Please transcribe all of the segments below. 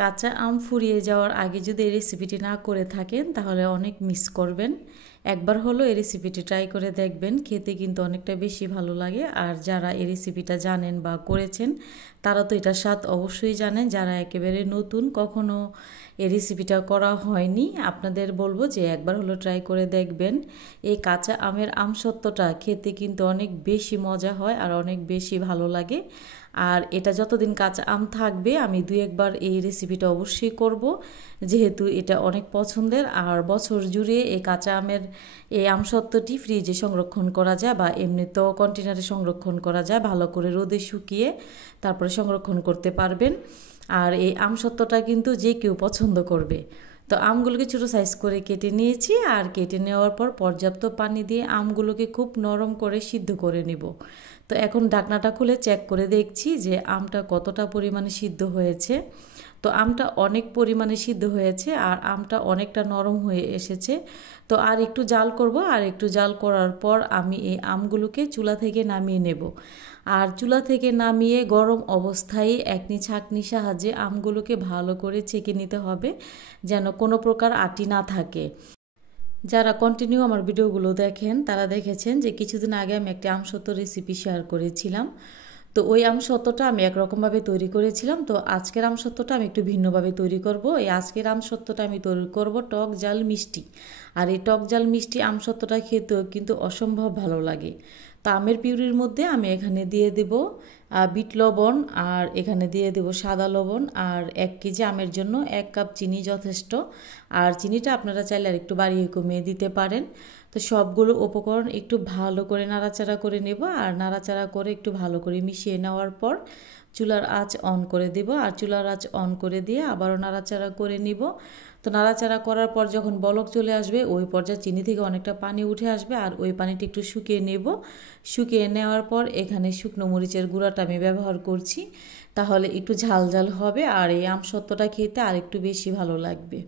কাঁচা আম ফুরিয়ে যাওয়ার আগে যদি এই রেসিপিটি না করে থাকেন তাহলে অনেক মিস করবেন। একবার হলো এই রেসিপিটি ট্রাই করে দেখবেন, খেতে কিন্তু অনেকটা বেশি ভালো লাগে। আর যারা এই রেসিপিটা জানেন বা করেছেন তারা তো এটার স্বাদ অবশ্যই জানেন। যারা একেবারে নতুন, কখনো এই রেসিপিটা করা হয়নি, আপনাদের বলবো যে একবার হলো ট্রাই করে দেখবেন। এই কাঁচা আমের আমসত্ত্বটা খেতে কিন্তু অনেক বেশি মজা হয় আর অনেক বেশি ভালো লাগে। আর এটা যতদিন কাঁচা আম থাকবে আমি দুই একবার এই রেসিপিটা অবশ্যই করব, যেহেতু এটা অনেক পছন্দের। আর বছর জুড়ে এই কাঁচা আমের এই আমসত্ত্বটি ফ্রিজে সংরক্ষণ করা যায় বা এমনিতেও কন্টেনারে সংরক্ষণ করা যায়, ভালো করে রোদে শুকিয়ে তারপরে সংরক্ষণ করতে পারবেন। আর এই আমসত্ত্বটা কিন্তু যে কেউ পছন্দ করবে। তো আমগুলোকে ছোটো সাইজ করে কেটে নিয়েছি, আর কেটে নেওয়ার পর পর্যাপ্ত পানি দিয়ে আমগুলোকে খুব নরম করে সিদ্ধ করে নিব। তো এখন ঢাকনাটা খুলে চেক করে দেখছি যে আমটা কতটা পরিমাণে সিদ্ধ হয়েছে। তো আমটা অনেক পরিমাণে সিদ্ধ হয়েছে আর আমটা অনেকটা নরম হয়ে এসেছে। তো আর একটু জাল করব, আর একটু জাল করার পর আমি এই আমগুলোকে চুলা থেকে নামিয়ে নেব। আর চুলা থেকে নামিয়ে গরম অবস্থায় একনি ছাঁকনির সাহায্যে আমগুলোকে ভালো করে ছেঁকে নিতে হবে, যেন কোনো প্রকার আটি না থাকে। যারা কন্টিনিউ আমার ভিডিওগুলো দেখেন তারা দেখেছেন যে কিছুদিন আগে আমি একটা আমসত্ত্ব রেসিপি শেয়ার করেছিলাম। তো ওই আমসত্ত্বটা আমি একরকমভাবে তৈরি করেছিলাম। তো আজকের আমসত্ত্বটা আমি একটু ভিন্নভাবে তৈরি করব। এই আজকের আমসত্ত্বটা আমি তৈরি করব টক ঝাল মিষ্টি। আর এই টক ঝাল মিষ্টি আমসত্ত্বটা খেতেও কিন্তু অসম্ভব ভালো লাগে। তো আমের পিউরির মধ্যে আমি এখানে দিয়ে দেব বিট লবণ, আর এখানে দিয়ে দেব সাদা লবণ, আর 1 কেজি আমের জন্য 1 কাপ চিনি যথেষ্ট। আর চিনিটা আপনারা চাইলে আর একটু বাড়িয়ে কমিয়ে দিতে পারেন। তো সবগুলো উপকরণ একটু ভালো করে নাড়াচাড়া করে নেব, আর নাড়াচাড়া করে একটু ভালো করে মিশিয়ে নেওয়ার পর চুলার আঁচ অন করে দেব। আর চুলার আঁচ অন করে দিয়ে আবারও নাড়াচাড়া করে নিব। তো নাড়াচাড়া করার পর যখন বলক চলে আসবে ওই পর্যায়ে চিনি থেকে অনেকটা পানি উঠে আসবে, আর ওই পানিটা একটু শুকিয়ে নেব। শুকিয়ে নেওয়ার পর এখানে শুকনো মরিচের গুঁড়াটা আমি ব্যবহার করছি, তাহলে একটু ঝাল ঝাল হবে আর এই আমসত্ত্বটা খেতে আর একটু বেশি ভালো লাগবে।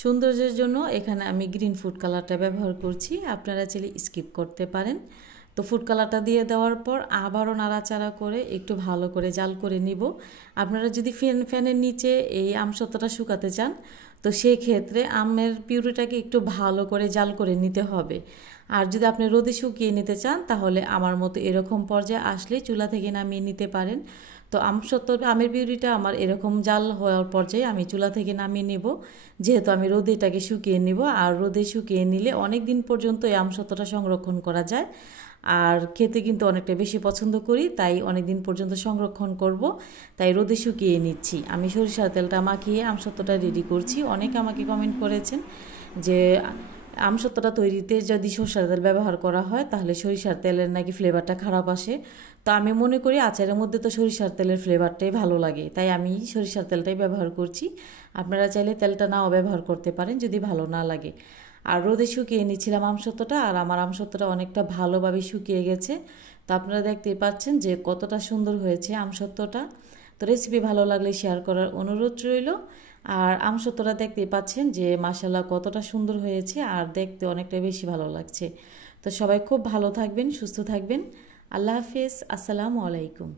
সৌন্দর্যের জন্য এখানে আমি গ্রিন ফুড কালারটা ব্যবহার করছি, আপনারা চাইলে স্কিপ করতে পারেন। তো ফুড কালারটা দিয়ে দেওয়ার পর আবারও নাড়াচাড়া করে একটু ভালো করে জাল করে নিব। আপনারা যদি ফ্যানের নিচে এই আমসত্ত্বটা শুকাতে চান তো সেই ক্ষেত্রে আমের পিউরিটাকে একটু ভালো করে জাল করে নিতে হবে। আর যদি আপনি রোদে শুকিয়ে নিতে চান তাহলে আমার মতো এরকম পর্যায়ে আসলে চুলা থেকে নামিয়ে নিতে পারেন। তো আমের পিউরিটা আমার এরকম জাল হওয়ার পর্যায়ে আমি চুলা থেকে নামিয়ে নেব, যেহেতু আমি রোদে এটাকে শুকিয়ে নিব। আর রোদে শুকিয়ে নিলে অনেক দিন পর্যন্ত এই আমসত্ত্বটা সংরক্ষণ করা যায়, আর খেতে কিন্তু অনেকটা বেশি পছন্দ করি, তাই অনেক দিন পর্যন্ত সংরক্ষণ করব, তাই রোদে শুকিয়ে নিচ্ছি। আমি সরিষার তেলটা মাখিয়ে আমসত্ত্বটা রেডি করছি। অনেকে আমাকে কমেন্ট করেছেন যে আমসত্ত্বটা তৈরিতে যদি সরিষার তেল ব্যবহার করা হয় তাহলে সরিষার তেলের নাকি ফ্লেভারটা খারাপ আসে। তো আমি মনে করি আচারের মধ্যে তো সরিষার তেলের ফ্লেভারটাই ভালো লাগে, তাই আমি সরিষার তেলটাই ব্যবহার করছি। আপনারা চাইলে তেলটা নাও ব্যবহার করতে পারেন যদি ভালো না লাগে। আর রোদে শুকিয়ে নিচ্ছিলাম আমসত্ত্বটা, আর আমার আমসত্ত্বটা অনেকটা ভালোভাবে শুকিয়ে গেছে। তো আপনারা দেখতেই পাচ্ছেন যে কতটা সুন্দর হয়েছে আমসত্ত্বটা। তো রেসিপি ভালো লাগলে শেয়ার করার অনুরোধ রইল। আর আমসত্ত্বটা দেখতেই পাচ্ছেন যে মাশাআল্লাহ কতটা সুন্দর হয়েছে, আর দেখতে অনেকটা বেশি ভালো লাগছে। তো সবাই খুব ভালো থাকবেন, সুস্থ থাকবেন। আল্লাহ হাফেজ, আসসালামু আলাইকুম।